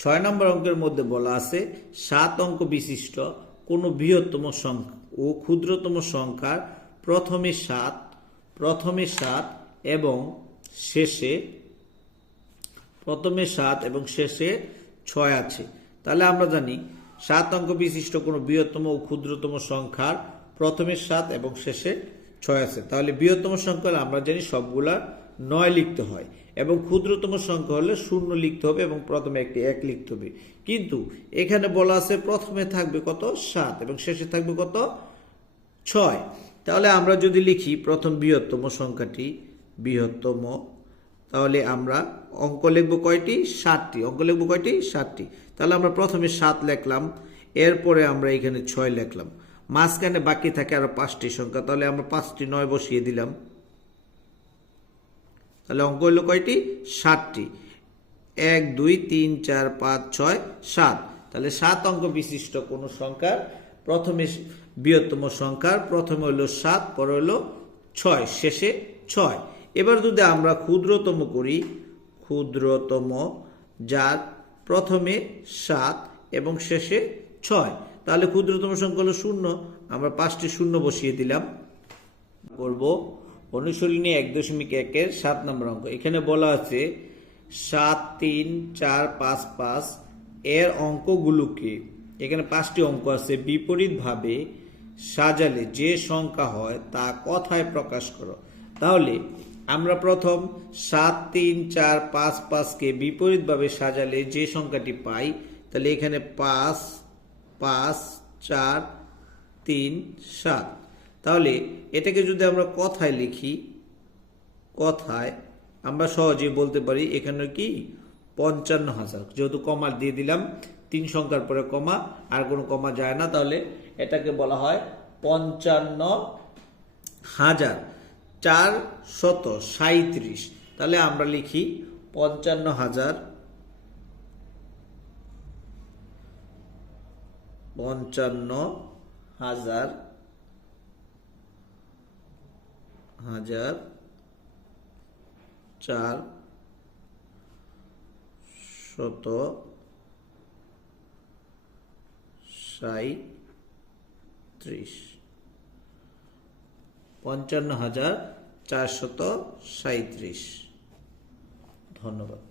6 নম্বর অঙ্কের মধ্যে বলা আছে 7 অঙ্ক বিশিষ্ট কোনো বৃহত্তম সংখ্যা ও ক্ষুদ্রতম সংখ্যার প্রথমে 7 এবং শেষে 6 আছে। তাহলে আমরা জানি 7 অঙ্ক বিশিষ্ট কোনো বৃহত্তম ও ক্ষুদ্রতম সংখ্যার প্রথমে 7 এবং শেষে 6 আছে। তাহলে বৃহত্তম সংখ্যা আমরা জানি সবগুলা 9 লিখতে হয় এবং ক্ষুদ্রতম সংখ্যা হলে 0 লিখতে হবে এবং প্রথমে একটি 1 লিখতে হবে। কিন্তু এখানে বলা আছে প্রথমে থাকবে কত 7 এবং শেষে থাকবে কত 6। তাহলে আমরা যদি লিখি প্রথম বৃহত্তম সংখ্যাটি বৃহত্তম, তাহলে আমরা অঙ্ক লিখব কয়টি 7টি। অঙ্ক লিখব কয়টি 7টি। তাহলে আমরা প্রথমে 7 লিখলাম, এরপরে আমরা এখানে 6 লিখলাম, মাঝখানে বাকি থাকে আরো 5টি সংখ্যা। তাহলে আমরা 5টি 9 বসিয়ে দিলাম। তাহলে অঙ্ক হলো কয়টি 7টি। 1 2 3 4 5 6 7। তাহলে 7 অঙ্ক বিশিষ্ট কোন সংখ্যার প্রথমে বৃহত্তম সংখ্যার প্রথমে হলো 7, পরে হলো 6, শেষে 6। এবার যদি আমরা ক্ষুদ্রতম করি, ক্ষুদ্রতম যার প্রথমে 7 এবং শেষে 6, তাহলে ক্ষুদ্রতম সংখ্যা হলো 0। আমরা 5টি 0 বসিয়ে দিলাম। করব অনুশীলনী 1.1 এর 7 নম্বর অঙ্ক। এখানে বলা আছে 7 3 4 5 5 এর অঙ্কগুলোকে, এখানে 5টি অঙ্ক আছে, বিপরীতভাবে সাজালে যে সংখ্যা হয় তা কথায় প্রকাশ করো। তাহলে আমরা প্রথম 7 3 4 5 5 কে বিপরীতভাবে সাজালে যে সংখ্যাটি পাই, তাহলে এখানে 5 5 4 3 7। তাহলে এটাকে যদি আমরা কথায় লিখি, কথায় আমরা সহজেই বলতে পারি এখানে কি 55,000। যেহেতু কমা দিয়ে দিলাম, 3 সংখ্যার পরে কমা, আর কোনো কমা যায় না, তাহলে এটাকে বলা হয় 55,437। তাহলে আমরা লিখি 55,000 55,437। ধন্যবাদ।